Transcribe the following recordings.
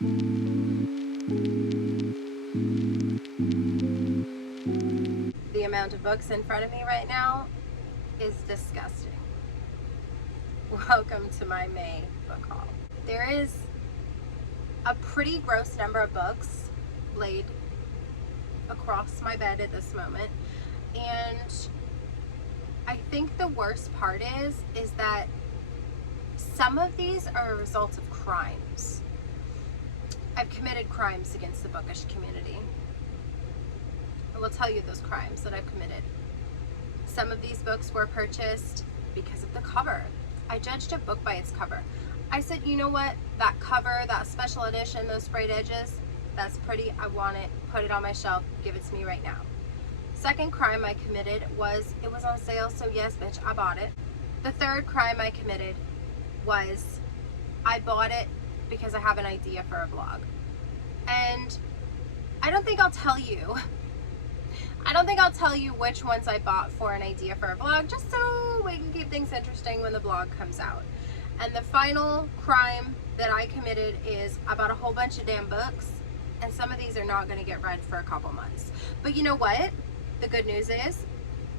The amount of books in front of me right now is disgusting. Welcome to my May book haul. There is a pretty gross number of books laid across my bed at this moment, and I think the worst part is that some of these are a result of crimes. I've committed crimes against the bookish community. I will tell you those crimes that I've committed. Some of these books were purchased because of the cover. I judged a book by its cover. I said, you know what, that cover, that special edition, those sprayed edges, that's pretty, I want it, put it on my shelf, give it to me right now. Second crime I committed was, it was on sale, so yes, bitch, I bought it. The third crime I committed was, I bought it because I have an idea for a vlog. And I don't think I'll tell you which ones I bought for an idea for a vlog, just so we can keep things interesting when the vlog comes out. And the final crime that I committed is I bought a whole bunch of damn books, and some of these are not going to get read for a couple months. But you know what? The good news is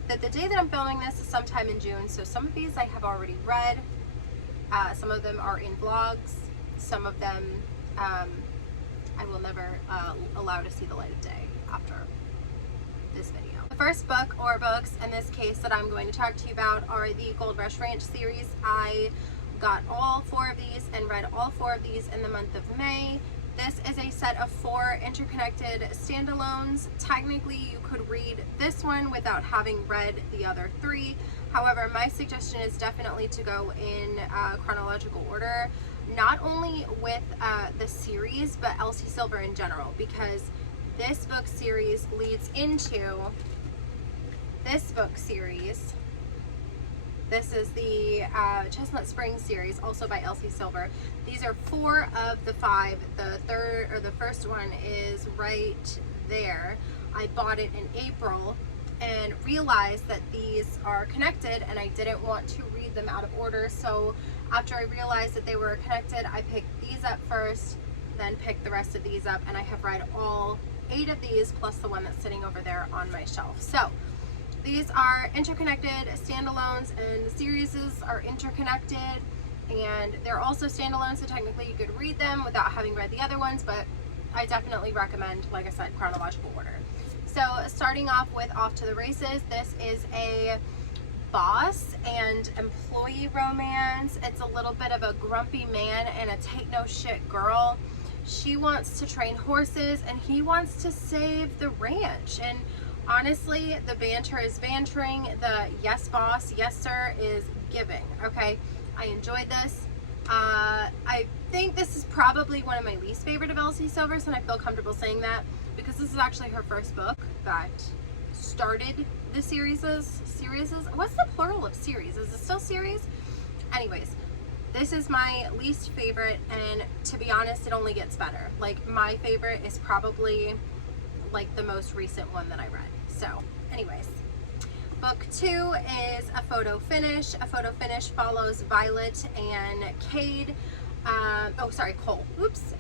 that the day that I'm filming this is sometime in June, so some of these I have already read. Some of them are in vlogs. Some of them I will never allow to see the light of day after this video. The first book, or books in this case, that I'm going to talk to you about are the Gold Rush Ranch series. I got all 4 of these and read all 4 of these in the month of May. This is a set of 4 interconnected standalones. Technically, you could read this one without having read the other 3. However, my suggestion is definitely to go in chronological order, not only with the series, but Elsie Silver in general, because this book series leads into this book series. This is the Chestnut Springs series, also by Elsie Silver. These are 4 of the 5. The first one is right there. I bought it in April and realized that these are connected, and I didn't want to read them out of order. So after I realized that they were connected, I picked these up first, then picked the rest of these up, and I have read all 8 of these plus the one that's sitting over there on my shelf. So these are interconnected standalones, and the series are interconnected, and they're also standalones, so technically you could read them without having read the other ones, but I definitely recommend, like I said, chronological order. So starting off with Off to the Races, this is a boss and employee romance. It's a little bit of a grumpy man and a take no shit girl. She wants to train horses and he wants to save the ranch, and honestly, the banter is bantering. The yes boss, yes sir is giving. Okay, I enjoyed this. I think this is probably one of my least favorite of Elsie Silver's, and I feel comfortable saying that because this is actually her first book that started the series. What's the plural of series? Is it still series? Anyways, this is my least favorite, and to be honest, it only gets better. Like, my favorite is probably like the most recent one that I read. So anyways, book 2 is a photo finish. A photo finish follows Violet and Cade. Cole. Oops.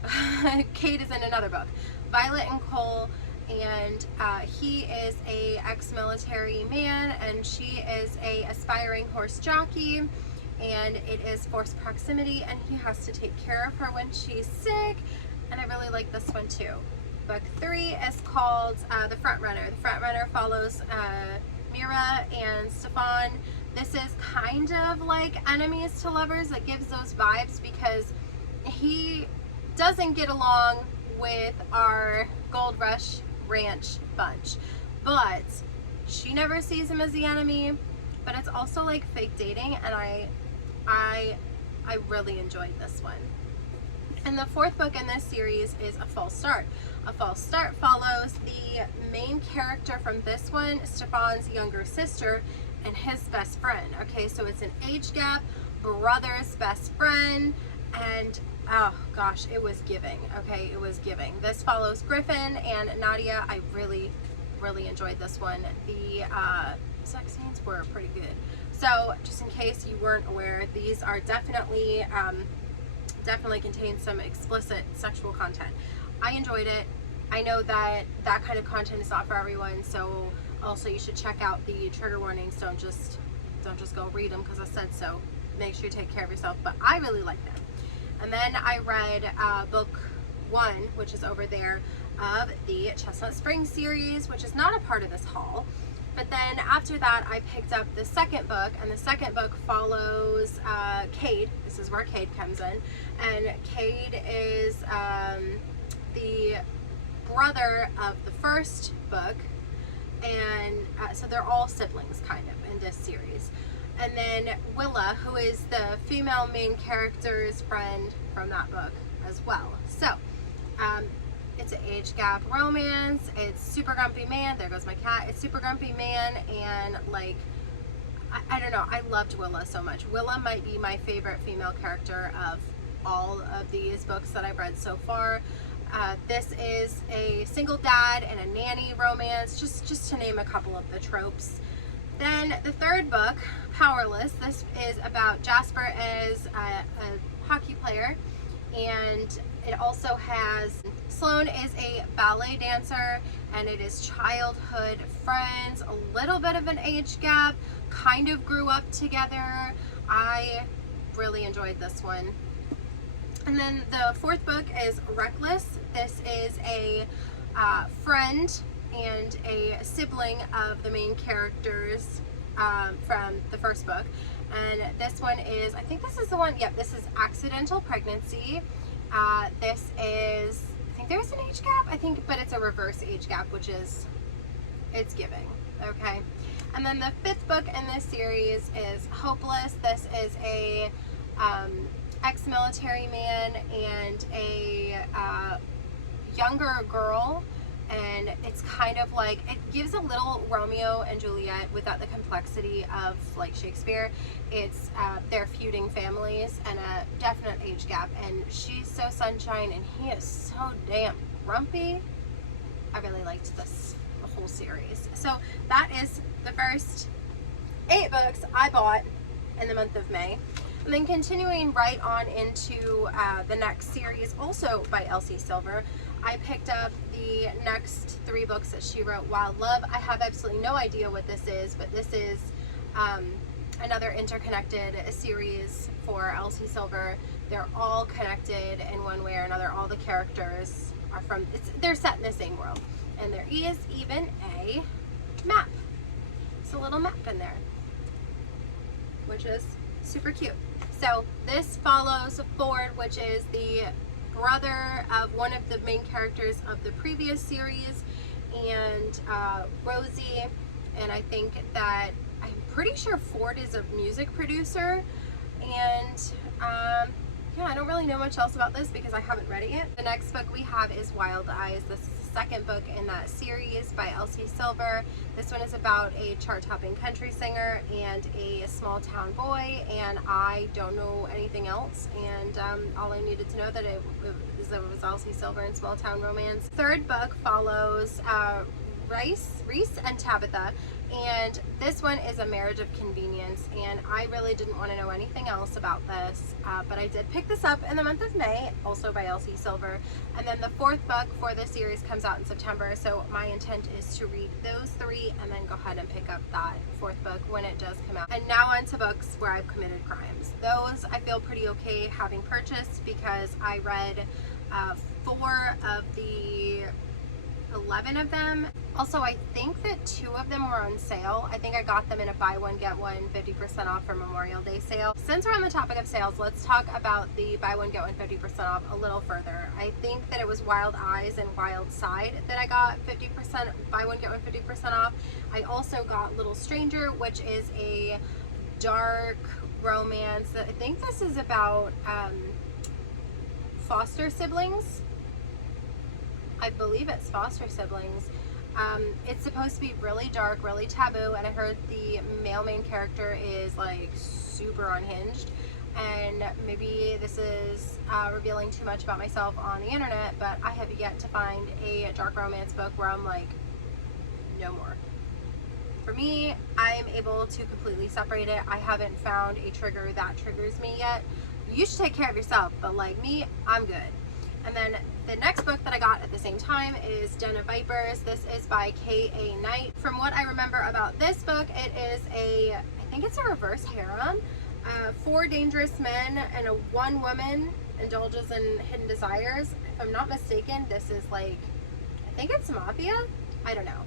Cade is in another book. Violet and Cole, and he is a ex-military man and she is a aspiring horse jockey, and it is forced proximity, and he has to take care of her when she's sick, and I really like this one too. Book 3 is called The Front Runner. The Front Runner follows Mira and Stefan. This is kind of like enemies to lovers. It gives those vibes because he doesn't get along with our Gold Rush Ranch bunch, but she never sees him as the enemy. But it's also like fake dating, and I really enjoyed this one. And the 4th book in this series is A False Start. A False Start follows the main character from this one, Stefan's younger sister, and his best friend. Okay, so it's an age gap, brother's best friend, and oh gosh, it was giving. Okay, it was giving. This follows Griffin and Nadia. I really enjoyed this one. The sex scenes were pretty good. So just in case you weren't aware, these are definitely definitely contains some explicit sexual content. I enjoyed it. I know that that kind of content is not for everyone, so also you should check out the trigger warnings. Don't just go read them because I said so. Make sure you take care of yourself, but I really like them. And then I read book 1, which is over there, of the Chestnut Springs series, which is not a part of this haul. But then after that, I picked up the second book, and the second book follows Cade. This is where Cade comes in. And Cade is the brother of the first book, and so they're all siblings kind of in this series. And then Willa, who is the female main character's friend from that book as well. So it's an age gap romance. It's super grumpy man. There goes my cat. It's super grumpy man, and like I don't know, I loved Willa so much. Willa might be my favorite female character of all of these books that I've read so far. This is a single dad and a nanny romance, just to name a couple of the tropes. Then the third book, Powerless, this is about Jasper as a hockey player, and it also has Sloane is a ballet dancer, and it is childhood friends, a little bit of an age gap, kind of grew up together. I really enjoyed this one. And then the fourth book is Reckless. This is a friend and a sibling of the main characters from the first book. And this one is, I think this is the one, yep, this is Accidental Pregnancy. This is, I think there's an age gap, I think, but it's a reverse age gap, which is, it's giving, okay? And then the fifth book in this series is Hopeless. This is a ex-military man and a younger girl, and it's kind of like, it gives a little Romeo and Juliet without the complexity of like Shakespeare. It's they're feuding families and a definite age gap, and she's so sunshine and he is so damn grumpy. I really liked this whole series. So that is the first 8 books I bought in the month of May. And then continuing right on into the next series, also by Elsie Silver, I picked up the next 3 books that she wrote, Wild Love. I have absolutely no idea what this is, but this is another interconnected series for Elsie Silver. They're all connected in one way or another. All the characters are from, they're set in the same world. And there is even a map. It's a little map in there, which is super cute. So this follows Ford, which is the brother of one of the main characters of the previous series, and Rosie. And I think that, I'm pretty sure Ford is a music producer, and yeah, I don't really know much else about this because I haven't read it yet. The next book we have is Wild Eyes. This is the second book in that series by Elsie Silver. This one is about a chart-topping country singer and a small town boy, and I don't know anything else, and all I needed to know that it was Elsie Silver and small town romance. Third book follows Reese and Tabitha, and this one is A Marriage of Convenience, and I really didn't want to know anything else about this, but I did pick this up in the month of May, also by Elsie Silver. And then the fourth book for this series comes out in September, so my intent is to read those 3 and then go ahead and pick up that fourth book when it does come out. And now on to books where I've committed crimes. Those I feel pretty okay having purchased because I read 4 of the 11 of them. Also, I think that 2 of them were on sale. I think I got them in a buy one get one 50% off for Memorial Day sale. Since we're on the topic of sales, let's talk about the buy one get one 50% off a little further. I think that it was Wild Eyes and Wild Side that I got 50% buy one get one 50% off. I also got Little Stranger, which is a dark romance. I think this is about foster siblings. I believe it's foster siblings. It's supposed to be really dark, really taboo, and I heard the male main character is like super unhinged, and maybe this is revealing too much about myself on the internet, but I have yet to find a dark romance book where I'm like, no more. For me, I'm able to completely separate it. I haven't found a trigger that triggers me yet. you should take care of yourself, but like me, I'm good. And then the next book that I got at the same time is Den of Vipers. This is by K.A. Knight. From what I remember about this book, it is I think it's a reverse harem. 4 dangerous men and one woman indulges in hidden desires. If I'm not mistaken, this is like, I think it's mafia? I don't know.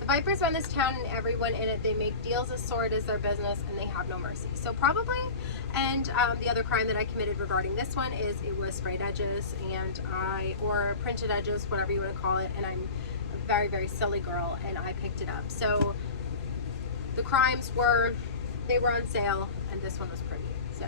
The Vipers run this town and everyone in it, they make deals as sordid as their business and they have no mercy. So probably, and the other crime that I committed regarding this one is it was sprayed edges and or printed edges, whatever you want to call it, and I'm a very, very silly girl and I picked it up. So the crimes were, they were on sale and this one was pretty, so.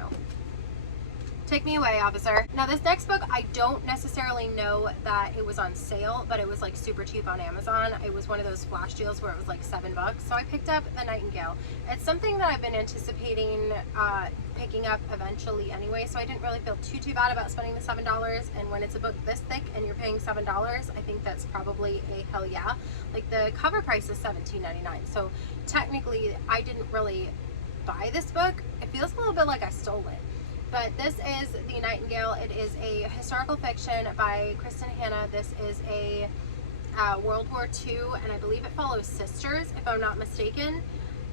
Take me away, officer. Now this next book, I don't necessarily know that it was on sale, but it was like super cheap on Amazon. It was one of those flash deals where it was like $7. So I picked up The Nightingale. It's something that I've been anticipating picking up eventually anyway, so I didn't really feel too bad about spending the $7. And when it's a book this thick and you're paying $7, I think that's probably a hell yeah. Like the cover price is $17.99. So technically I didn't really buy this book. It feels a little bit like I stole it. But this is The Nightingale. It is a historical fiction by Kristen Hanna. This is a World War II, and I believe it follows sisters, if I'm not mistaken.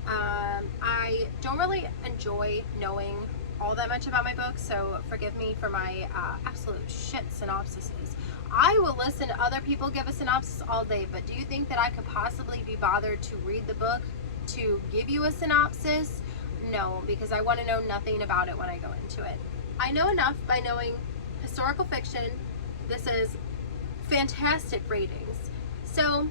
I don't really enjoy knowing all that much about my books, so forgive me for my absolute shit synopsises. I will listen to other people give a synopsis all day, but do you think that I could possibly be bothered to read the book to give you a synopsis? No, because I want to know nothing about it when I go into it. I know enough by knowing historical fiction. This is fantastic ratings. So,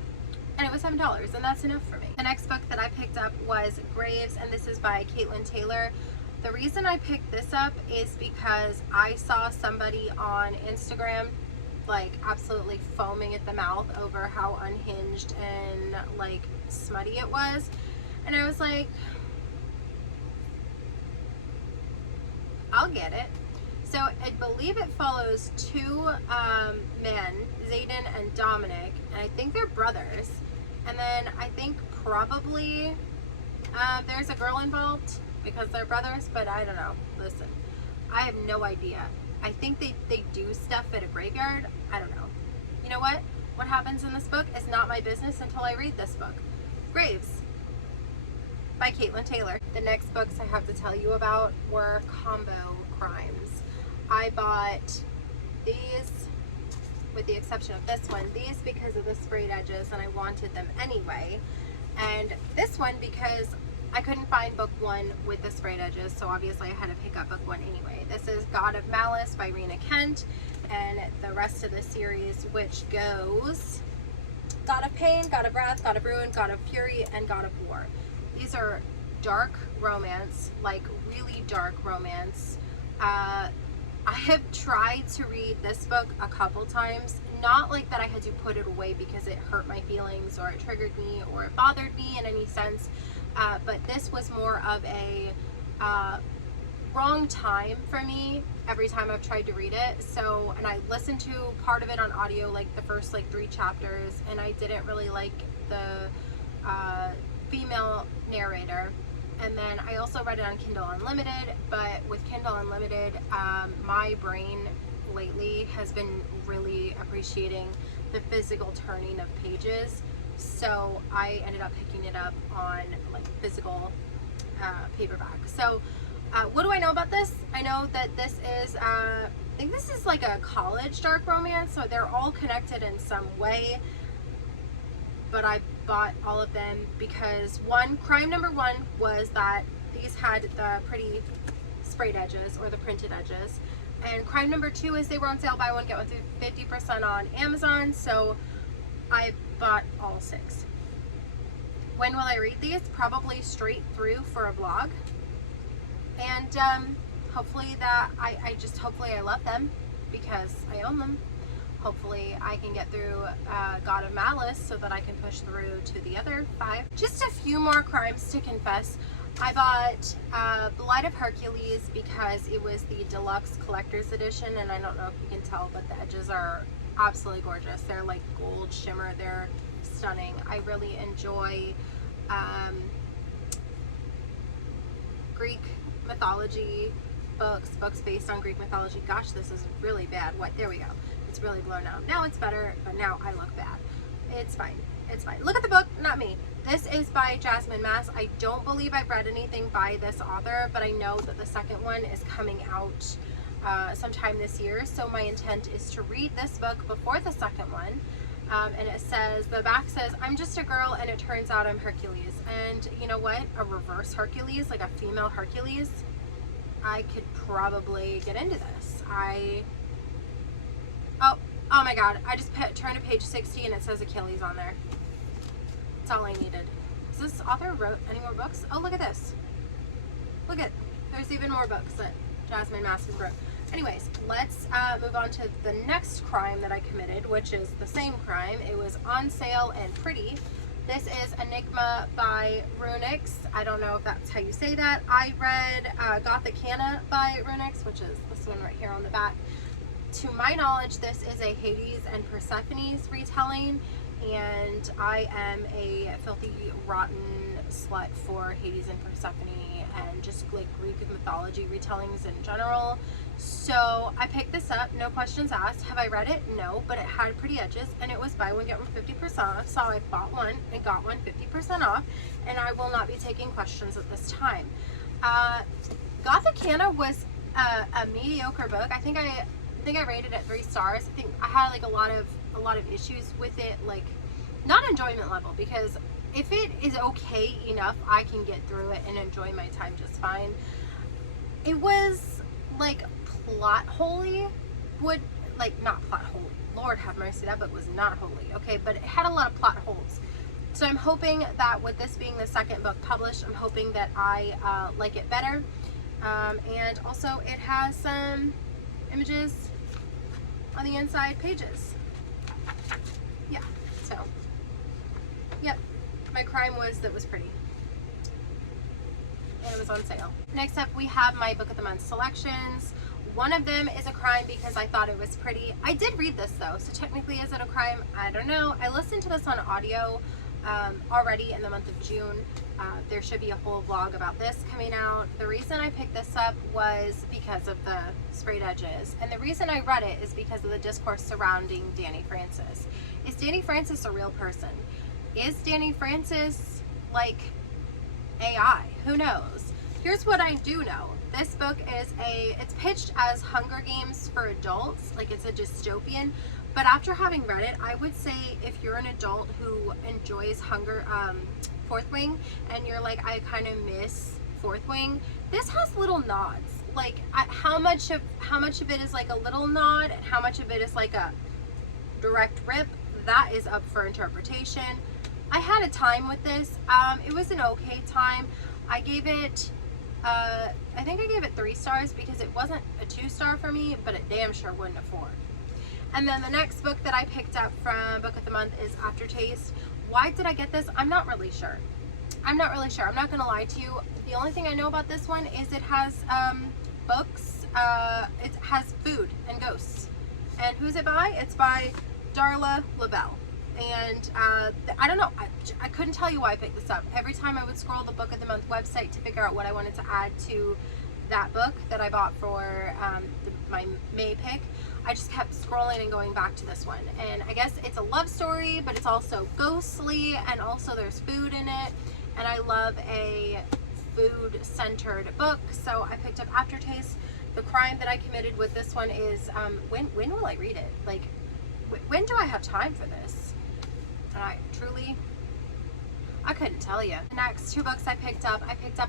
and it was $7, and that's enough for me. The next book that I picked up was Graves, and this is by Caitlin Taylor. The reason I picked this up is because I saw somebody on Instagram like absolutely foaming at the mouth over how unhinged and like smutty it was. And I was like, I'll get it. So I believe it follows 2 men, Zayden and Dominic, and I think they're brothers. And then I think probably there's a girl involved because they're brothers, but I don't know. Listen, I have no idea. I think they do stuff at a graveyard. I don't know. You know what? What happens in this book is not my business until I read this book. Graves by Caitlin Taylor. The next books I have to tell you about were combo crimes. I bought these, with the exception of this one, these because of the sprayed edges and I wanted them anyway, and this one because I couldn't find book 1 with the sprayed edges, so obviously I had to pick up book 1 anyway. This is God of Malice by Rena Kent, and the rest of the series, which goes God of Pain, God of Wrath, God of Ruin, God of Fury, and God of War. These are dark romance, like really dark romance. I have tried to read this book a couple times, not like that I had to put it away because it hurt my feelings or it triggered me or it bothered me in any sense, but this was more of a wrong time for me every time I've tried to read it. So, and I listened to part of it on audio, like the first like 3 chapters, and I didn't really like the female narrator. And then I also read it on Kindle Unlimited, but with Kindle Unlimited, my brain lately has been really appreciating the physical turning of pages. So I ended up picking it up on like physical paperback. So what do I know about this? I know that this is, I think this is like a college dark romance, so they're all connected in some way. But I bought all of them because crime number one was that these had the pretty sprayed edges or the printed edges, and crime number 2 is they were on sale, buy one get one through 50% on Amazon, so I bought all 6. When will I read these? Probably straight through for a vlog, and hopefully that hopefully I love them because I own them. Hopefully I can get through God of Malice so that I can push through to the other 5. Just a few more crimes to confess. I bought The Light of Hercules because it was the deluxe collector's edition, and I don't know if you can tell, but the edges are absolutely gorgeous. They're like gold shimmer. They're stunning. I really enjoy Greek mythology books based on Greek mythology. Gosh, this is really bad. What? There we go. It's really blown out. Now it's better, but now I look bad. It's fine. It's fine. Look at the book, not me. This is by Jasmine Mass. I don't believe I've read anything by this author, but I know that the second one is coming out sometime this year. So my intent is to read this book before the second one. And it says, the back says, I'm just a girl and it turns out I'm Hercules. And you know what? A reverse Hercules, like a female Hercules, I could probably get into this. Oh my god, I just turned to page 60 and it says Achilles on there. That's all I needed. Has this author wrote any more books? Oh, look at this. Look at, there's even more books that Jasmine Mass has wrote. Anyways, let's move on to the next crime that I committed, which is the same crime. It was on sale and pretty. This is Enigma by Runix. I don't know if that's how you say that. I read Gothicana by Runix, which is this one right here on the back. To my knowledge, this is a Hades and Persephone's retelling, and I am a filthy, rotten slut for Hades and Persephone and just like Greek mythology retellings in general. So I picked this up, no questions asked. Have I read it? No, but it had pretty edges and it was buy one get one 50% off. So I bought one and got one 50% off, and I will not be taking questions at this time. Gothicana was a mediocre book. I think I rated it 3 stars. I think I had like a lot of issues with it, like not enjoyment level, because if it is okay enough, I can get through it and enjoy my time just fine. It was like plot holy, not plot holy. Lord have mercy, that book was not holy. Okay, but it had a lot of plot holes. So I'm hoping that with this being the second book published, I'm hoping that I like it better. And also it has some images on the inside pages. Yeah, so yep, my crime was that was pretty, and it was on sale. Next up we have my book of the month selections. One of them is a crime because I thought it was pretty. I did read this though, so technically is it a crime? I don't know. I listened to this on audio already in the month of June. There should be a whole vlog about this coming out. The reason I picked this up was because of the sprayed edges, and the reason I read it is because of the discourse surrounding Danny Francis. Is Danny Francis a real person? Is Danny Francis like AI? Who knows? Here's what I do know. This book is it's pitched as Hunger Games for adults, like it's a dystopian. But after having read it, I would say if you're an adult who enjoys Fourth Wing, and you're like, I kind of miss Fourth Wing, this has little nods. Like how much of it is like a little nod, and how much of it is like a direct rip, that is up for interpretation. I had a time with this. It was an okay time. I gave it, I think I gave it 3 stars because it wasn't a 2-star for me, but it damn sure wasn't a 4. And then the next book that I picked up from Book of the Month is Aftertaste. Why did I get this? I'm not really sure. I'm not going to lie to you. The only thing I know about this one is it has books. It has food and ghosts. And who's it by? It's by Darla LaBelle. And I don't know. I couldn't tell you why I picked this up. Every time I would scroll the Book of the Month website to figure out what I wanted to add to that book that I bought for my May pick, I just kept scrolling and going back to this one. And I guess it's a love story, but it's also ghostly, and also there's food in it. And I love a food-centered book, so I picked up Aftertaste. The crime that I committed with this one is, when will I read it? Like, when do I have time for this? And I couldn't tell you. The next 2 books I picked up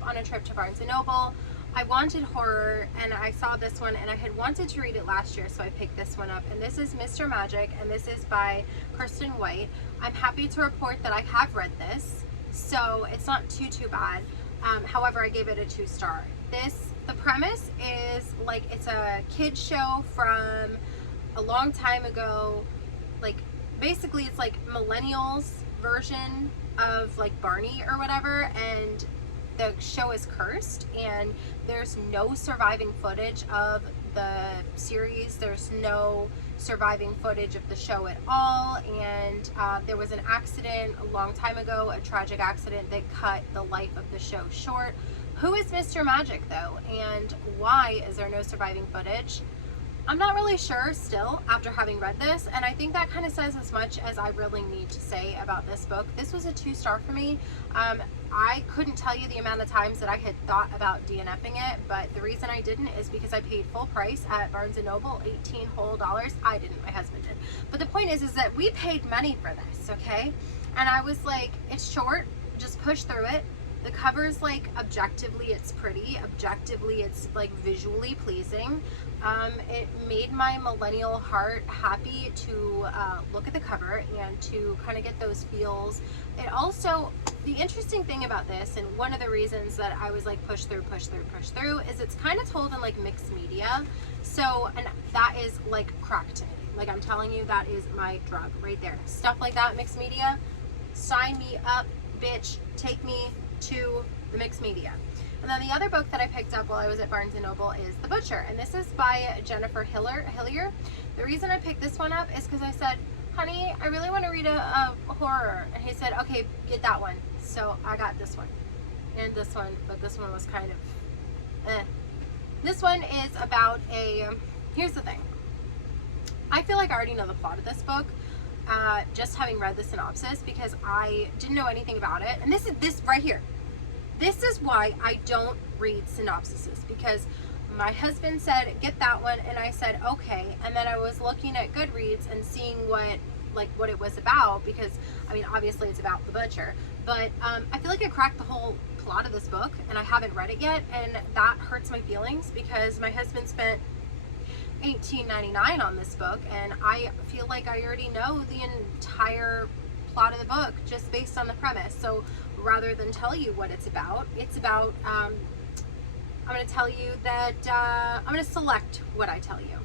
on a trip to Barnes & Noble. I wanted horror, and I saw this one, and I had wanted to read it last year, so I picked this one up. And this is Mr. Magic, and this is by Kirsten White. I'm happy to report that I have read this, so it's not too bad. However, I gave it a 2-star. The premise is like it's a kid show from a long time ago. Like basically, it's like millennials version of like Barney or whatever, and the show is cursed, and there's no surviving footage of the series. There's no surviving footage of the show at all, and there was an accident a long time ago, a tragic accident that cut the life of the show short. Who is Mr. Magic though, and why is there no surviving footage? I'm not really sure still after having read this, and I think that kind of says as much as I really need to say about this book. This was a 2-star for me. I couldn't tell you the amount of times that I had thought about DNFing it, but the reason I didn't is because I paid full price at Barnes & Noble, $18 whole. I didn't, my husband did. But the point is that we paid money for this, okay? And I was like, it's short, just push through it. The cover's like, objectively it's pretty, objectively it's like visually pleasing. It made my millennial heart happy to look at the cover and to kind of get those feels. It also, the interesting thing about this, and one of the reasons that I was like push through, is it's kind of told in like mixed media. So, and that is like crack to me. Like I'm telling you, that is my drug right there. Stuff like that, mixed media, sign me up, bitch, take me to the mixed media. And then the other book that I picked up while I was at Barnes & Noble is The Butcher, and this is by Jennifer Hillier. The reason I picked this one up is because I said, honey, I really want to read a horror, and he said, okay, get that one. So I got this one and this one, but this one was kind of This one is about here's the thing, I feel like I already know the plot of this book, just having read the synopsis, because I didn't know anything about it. And this right here, this is why I don't read synopsises, because my husband said get that one and I said okay, and then I was looking at Goodreads and seeing what it was about, because I mean obviously it's about the butcher, but I feel like I cracked the whole plot of this book and I haven't read it yet, and that hurts my feelings because my husband spent $18.99 on this book, and I feel like I already know the entire plot of the book just based on the premise. So rather than tell you what it's about I'm going to tell you that I'm going to select what I tell you.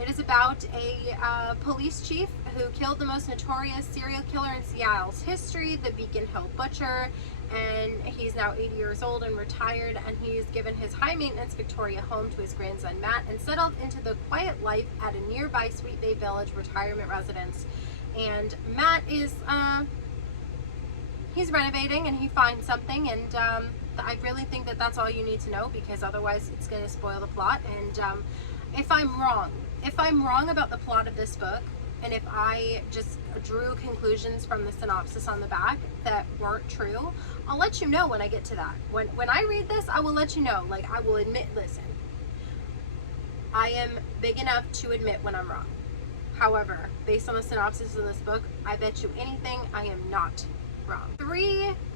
It is about a police chief who killed the most notorious serial killer in Seattle's history, the Beacon Hill Butcher, and he's now 80 years old and retired, and he's given his high-maintenance Victoria home to his grandson Matt and settled into the quiet life at a nearby Sweet Bay Village retirement residence. And Matt is he's renovating and he finds something, and I really think that that's all you need to know, because otherwise it's going to spoil the plot. And if I'm wrong about the plot of this book, and if I just drew conclusions from the synopsis on the back that weren't true, I'll let you know when I get to that. When I read this, I will let you know. Like, I will admit, listen, I am big enough to admit when I'm wrong. However, based on the synopsis of this book, I bet you anything I am not wrong.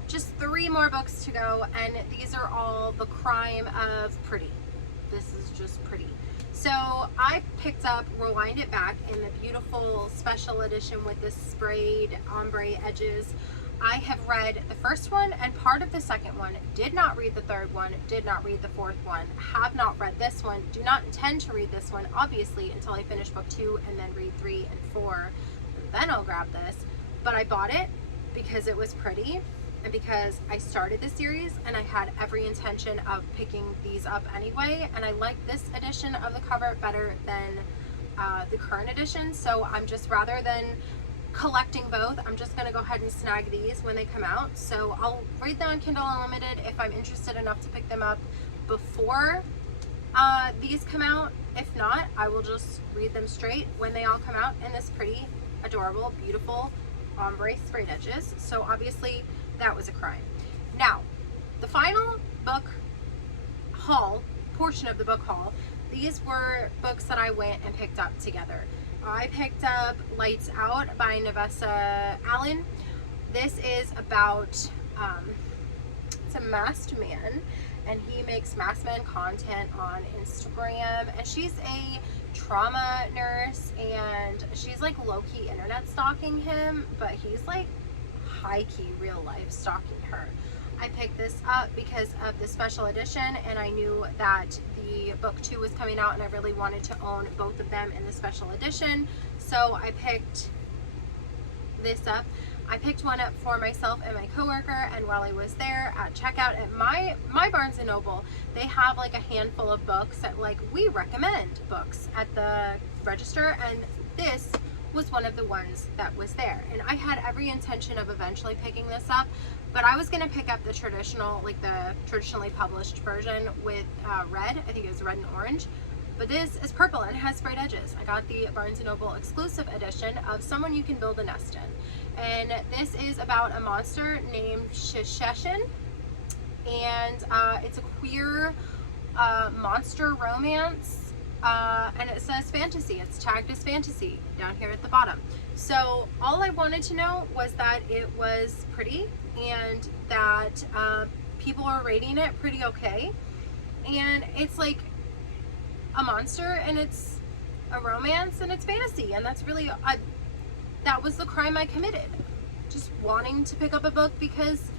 Just three more books to go, and these are all the crime of pretty. This is just pretty. So I picked up Rewind It Back in the beautiful special edition with the sprayed ombre edges. I have read the first one and part of the second one, did not read the third one, did not read the fourth one, have not read this one, do not intend to read this one, obviously, until I finish book 2 and then read 3 and 4. Then I'll grab this. But I bought it because it was pretty, and because I started the series and I had every intention of picking these up anyway, and I like this edition of the cover better than the current edition. So I'm just, rather than collecting both, I'm just going to go ahead and snag these when they come out. So I'll read them on Kindle Unlimited if I'm interested enough to pick them up before these come out. If not, I will just read them straight when they all come out in this pretty, adorable, beautiful ombre sprayed edges. So obviously that was a crime. Now, the final book haul, portion of the book haul, these were books that I went and picked up together. I picked up Lights Out by Nevessa Allen. This is about, it's a masked man, and he makes masked man content on Instagram, and she's a trauma nurse, and she's like low-key internet stalking him, but he's like high-key real life stalking her. I picked this up because of the special edition, and I knew that the book 2 was coming out and I really wanted to own both of them in the special edition. So I picked this up. I picked one up for myself and my coworker, and while I was there at checkout at my Barnes & Noble, they have like a handful of books that, like, we recommend books at the register, and this was one of the ones that was there. And I had every intention of eventually picking this up, but I was going to pick up the traditional, like the traditionally published version with red. I think it was red and orange. But this is purple and it has sprayed edges. I got the Barnes & Noble exclusive edition of Someone You Can Build a Nest In. And this is about a monster named Sheshin. And it's a queer monster romance. And it says fantasy. It's tagged as fantasy down here at the bottom. So all I wanted to know was that it was pretty and that people are rating it pretty okay. And it's like a monster and it's a romance and it's fantasy, and that's really that was the crime I committed, just wanting to pick up a book because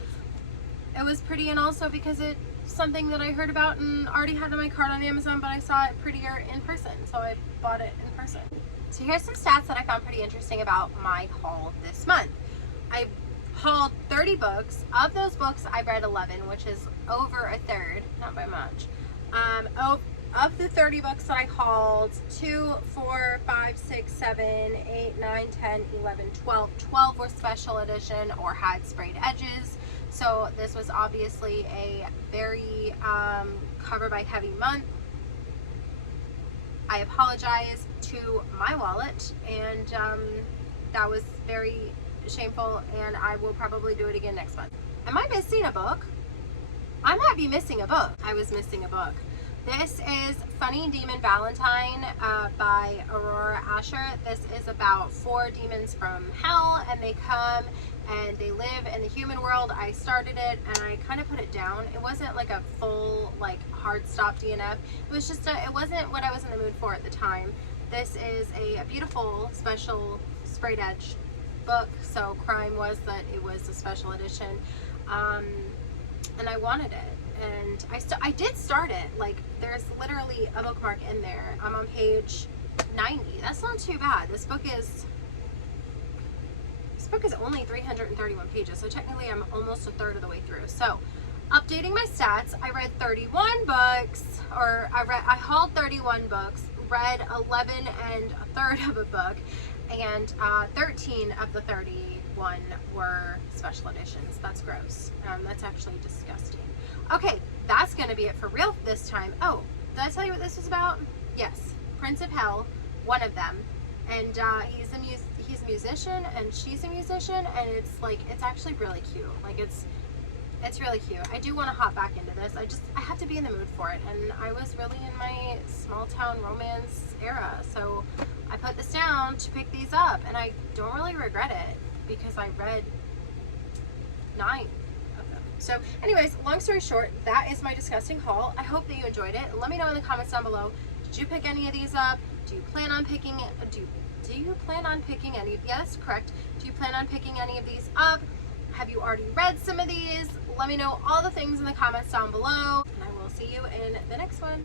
it was pretty and also because it's something that I heard about and already had in my cart on Amazon, but I saw it prettier in person, so I bought it in person. So here's some stats that I found pretty interesting about my haul this month. I hauled 30 books. Of those books I read 11, which is over a third, not by much. Of the 30 books that I hauled, 2, 4, 5, 6, 7, 8, 9, 10, 11, 12. 12 were special edition or had sprayed edges. So this was obviously a very cover by heavy month. I apologize to my wallet, and that was very shameful, and I will probably do it again next month. Am I missing a book? I might be missing a book. I was missing a book. This is Funny Demon Valentine by Aurora Asher. This is about 4 demons from hell, and they come and they live in the human world. I started it and I kind of put it down. It wasn't like a full, like, hard stop DNF. It was just it wasn't what I was in the mood for at the time. This is a beautiful special sprayed edge book, so crime was that it was a special edition, and I wanted it. And I did start it. Like, there's literally a bookmark in there. I'm on page 90. That's not too bad. This book is only 331 pages, so technically I'm almost a third of the way through. So, updating my stats, I read 31 books, or I hauled 31 books, read 11 and a third of a book, and 13 of the 31 were special editions. That's gross. That's actually disgusting. Okay, that's gonna be it for real this time. Oh, did I tell you what this was about? Yes, Prince of Hell, one of them, and he's a musician and she's a musician, and it's actually really cute. Like, it's really cute. I do want to hop back into this. I have to be in the mood for it, and I was really in my small town romance era, so I put this down to pick these up, and I don't really regret it because I read 9 of them. So anyways, long story short, that is my disgusting haul. I hope that you enjoyed it. Let me know in the comments down below. Did you pick any of these up? Do you plan on picking it? Do you plan on picking any? Yes, correct. Do you plan on picking any of these up? Have you already read some of these? Let me know all the things in the comments down below, and I will see you in the next one.